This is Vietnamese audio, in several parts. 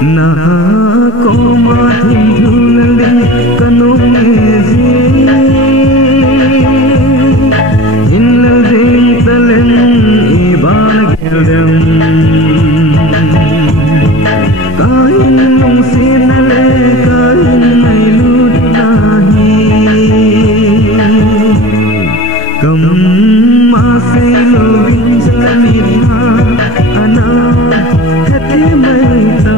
na ko ma thim thul le kanong ezi in le ding talen iban geldem kain nong sin le kain mai lut nahi kam ma se lo vin jamin ha ana hati mai ta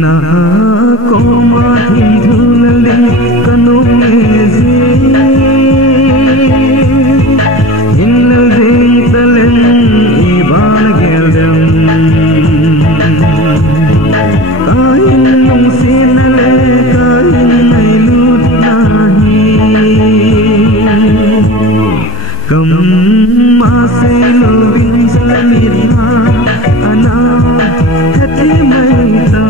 na ko ma thim thul le kanong ezi in le ding talen iban geldem kain nong sin le kain mai lut nahi kam ma se lo vin jamin ha ana hati mai ta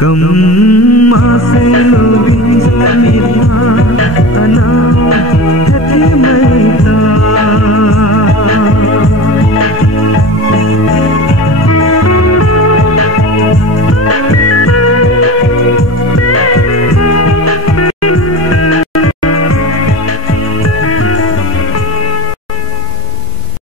kam ma se lo vin jamin ha ana